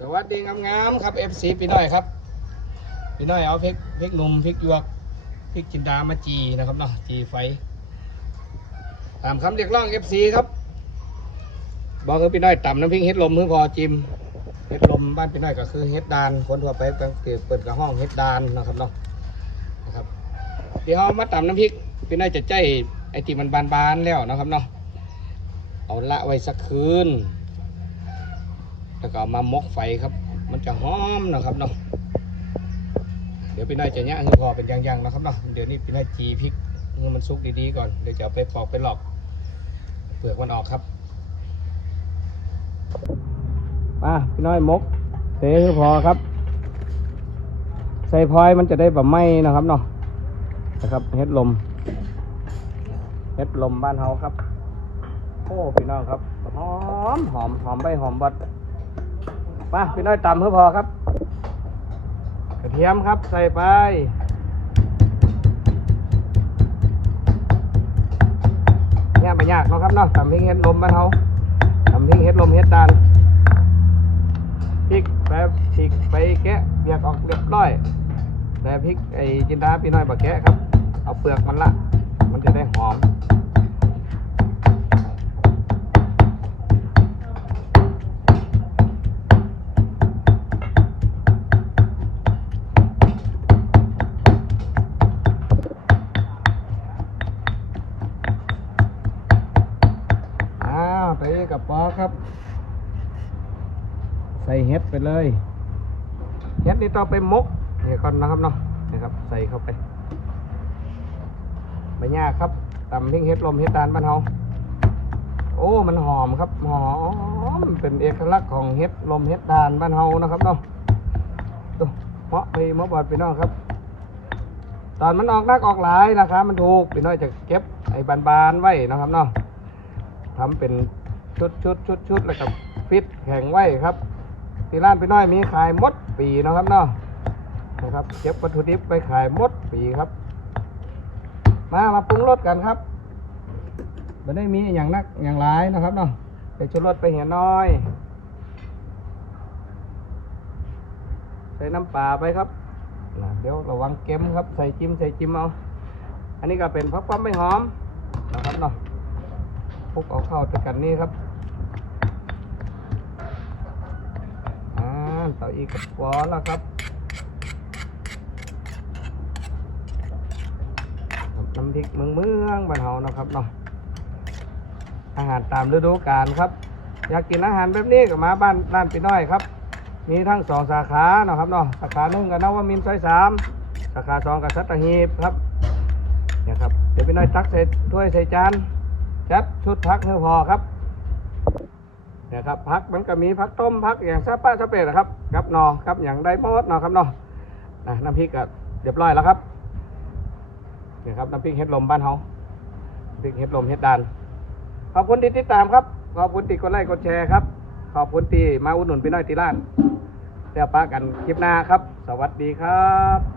สวัสดีงามๆครับ FC พี่น้อยครับพี่น้อยเอาพริกพริกหนุ่มพริกหยวกพริกจินดามาจีนะครับเนาะจีไฟ ตามคำเรียกร้อง FC ครับบอกคือพี่น้อยต่ำน้ำพริกเฮ็ดลมเพื่อพอจิมเฮ็ดลมบ้านพี่น้อยก็คือเฮ็ดดานคนทั่วไปเปิดเปิดกับห้องเฮ็ดดานนะครับเนาะนะครับเดี๋ยวเอามาต่ำน้ำพริกพี่น้อยจะใจไอที่มันบานๆแล้วนะครับเนาะเอาละไว้สักคืน แล้วก็มามกไฟครับ มันจะหอมนะครับเนาะเดี๋ยวพี่น้อยจะย่างให้พอเป็นย่างๆนะครับเนาะเดี๋ยวนี้พี่น้อยจีพริกให้มันสุกดีๆก่อนเดี๋ยวจะไปปอกไปหลอกเปลือกมันออกครับมาพี่น้อยมกเทให้พอครับ ใส่พลอยมันจะได้แบบไหมนะครับเนาะนะครับเฮ็ดลมเฮ็ดลมบ้านเฮาครับโอ้พี่น้องครับหอมหอมหอมใบหอมบัด มาพี่น้อยตำเพื่อพอครับ กระเทียมครับใส่ไป เนี่ยไม่ยากเนาะครับเนาะตำพริกเห็ดลมบ้านเฮาตำพริกเห็ดลมเห็ดดานพริกไปพริกไปแกะเบียกออกเรียบร้อยแต่พริกไอ้จินดาพี่น้อยบะแกะครับ เอาเปลือกมันละ มันจะได้หอม กับปอครับ ใส่เห็ดไปเลยเห็ดนี่ต้องไปมกเนี่ก่อนนะครับเนาะนี่ครับ ใส่เข้าไปไม่ยาครับตำพริกเห็ดลมเห็ดดานบ้านเฮาโอ้มันหอมครับหอมเป็นเอกลักษณ์ของเห็ดลมเห็ดดานบ้านเฮานะครับเนาะดูเหมาะไปมะบอดไปน้องครับ ตอนมันออกนักออกหลายนะครับ มันถูกพี่น้อยจะเก็บไอ้บานๆไว้นะครับเนาะทำเป็น ชุดชุดชุดชุดแล้วกับฟิตแข็งไว้ครับที่ร้านพี่น้อยมีขายมดปีนะครับเนาะนะครับเก็บวัตถุดิบไปขายมดปีครับ มามาปรุงรสกันครับไม่ได้มีอย่างนักอย่างหลายนะครับเนาะใส่ชูรสไปเหี่ยน้อยใส่น้ำปลาไปครับนะเดี๋ยวระวังเค็มครับ ใส่จิ้มใส่จิ้มเอา อันนี้ก็เป็นพักความไม่หอมนะครับเนาะพวกเอาเข้าด้วยกันนี่ครับ อ่าต่ออีกกับวอแล้วครับน้ำพริกเมืองเมืองบ้านเฮานะครับเนาะอาหารตามฤดูกาลครับ อยากกินอาหารแบบนี้ก็มาบ้านร้านปีน้อยครับ มีทั้งสองสาขาเนาะครับเนาะสาขาหนึ่งกับนวมินซอยสามสาขาสองกับสัตหีบครับเนี่ยครับเดี๋ยวพี่น้อยตักใส่ถ้วยใส่จานจัดชุดพักเพื่อพอครับ นี่ยครับพักมันก็มีพักต้มพักอย่างซาป้าซาเปดนะครับกับนอครับอย่างไดมอสนาะครับนาะนะน้ำพริกก็เรียบร้อยแล้วครับเนี่ยครับน้ำพริกเห็ดลมบ้านเฮาพริกเห็ดลมเห็ดดานขอบคุณที่ติดตามครับขอบคุณที่กดไลค์กดแชร์ครับ ขอบคุณที่มาอุดหนุนพี่น้อยที่ร้านเดี๋ยวป้ากันคลิปหน้าครับ สวัสดีครับ